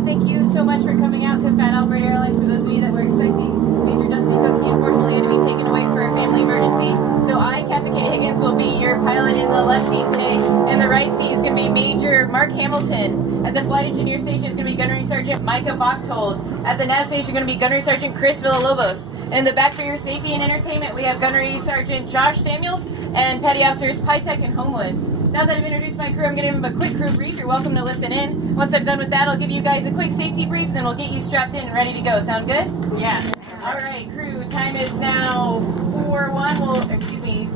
everyone. Thank you so much for coming out to Fat Albert Airlines. For those of you that were expecting, Major Dusty Cookie unfortunately had to be taken away for a family emergency. So I, Capt Katie Higgins, will be your pilot in the left seat today. And the right seat is going to be Major Mark Hamilton. At the flight engineer station is going to be Gunnery Sergeant Micah Bachtold. At the nav station is going to be Gunnery Sergeant Chris Villalobos. And in the back for your safety and entertainment, we have Gunnery Sergeant Josh Samuels and Petty Officers Pytek and Homewood. Now that I've introduced my crew, I'm going to give them a quick crew brief. You're welcome to listen in. Once I'm done with that, I'll give you guys a quick safety brief, and then we'll get you strapped in and ready to go. Sound good? Yeah. All right, crew. Time is now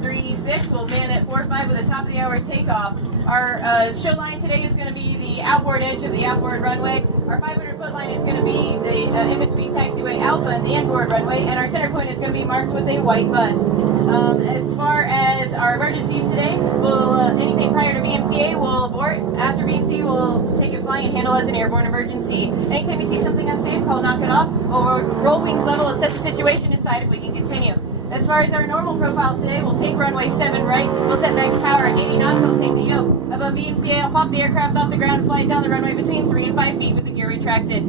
3:06. We'll man at 4:05 with a top of the hour takeoff. Our show line today is going to be the outboard edge of the outboard runway. Our 500-foot line is going to be the in-between taxiway Alpha and the inboard runway, and our center point is going to be marked with a white bus. As far as our emergencies today, we'll anything prior to VMCA we'll abort. After VMCA, we'll take it flying and handle as an airborne emergency. Anytime you see something unsafe, call knock it off, or roll wings level, assess the situation, decide if we can continue. As far as our normal profile today, we'll take runway 7 right, we'll set max power at 80 knots, I'll take the yoke. Above VMCA, I'll pop the aircraft off the ground and fly it down the runway between 3 and 5 feet with the gear retracted.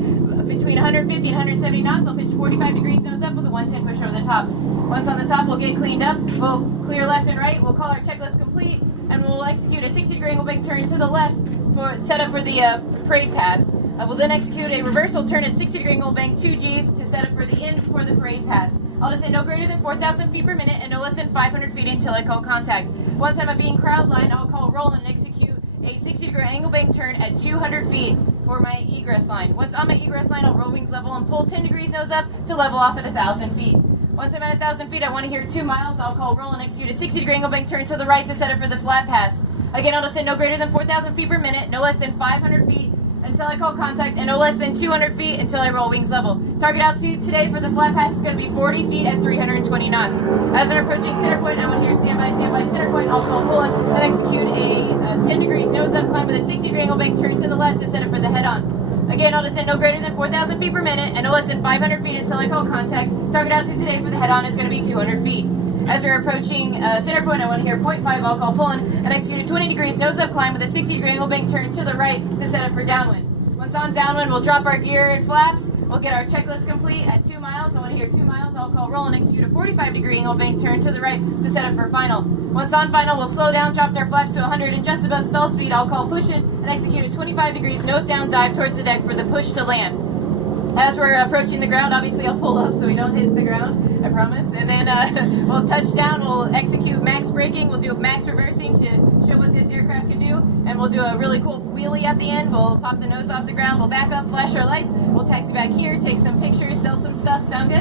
Between 150 and 170 knots, I'll pitch 45 degrees nose up with a 110 push over the top. Once on the top, we'll get cleaned up, we'll clear left and right, we'll call our checklist complete, and we'll execute a 60-degree angle bank turn to the left for set up for the parade pass. We'll then execute a reversal turn at 60-degree angle bank 2 Gs to set up for the end for the parade pass. I'll just say no greater than 4,000 feet per minute and no less than 500 feet until I call contact. Once I'm being crowd line, I'll call roll and execute a 60-degree angle bank turn at 200 feet for my egress line. Once on my egress line, I'll roll wings level and pull 10 degrees nose up to level off at 1,000 feet. Once I'm at 1,000 feet, I want to hear 2 miles. I'll call roll and execute a 60-degree angle bank turn to the right to set up for the flat pass. Again, I'll just say no greater than 4,000 feet per minute, no less than 500 feet until I call contact, and no less than 200 feet until I roll wings level. Target altitude today for the flat pass is going to be 40 feet at 320 knots. As I'm approaching center point, I want to hear standby center point. I'll call pull and execute a 10 degrees nose up climb with a 60-degree angle bank turn to the left to set up for the head on. Again, I'll descend no greater than 4,000 feet per minute and no less than 500 feet until I call contact. Target altitude today for the head on is going to be 200 feet. As we're approaching center point, I want to hear 0.5, I'll call pull and execute a 20 degrees nose up climb with a 60-degree angle bank turn to the right to set up for downwind. Once on downwind, we'll drop our gear and flaps. We'll get our checklist complete at 2 miles. I want to hear 2 miles. I'll call roll and execute a 45-degree angle bank turn to the right to set up for final. Once on final, we'll slow down, drop our flaps to 100 and just above stall speed. I'll call push in and execute a 25 degrees nose down dive towards the deck for the push to land. As we're approaching the ground, obviously I'll pull up so we don't hit the ground, I promise. And then we'll touch down, we'll execute max braking, we'll do max reversing to show what this aircraft can do, and we'll do a really cool wheelie at the end. We'll pop the nose off the ground, we'll back up, flash our lights, we'll taxi back here, take some pictures, sell some stuff. Sound good?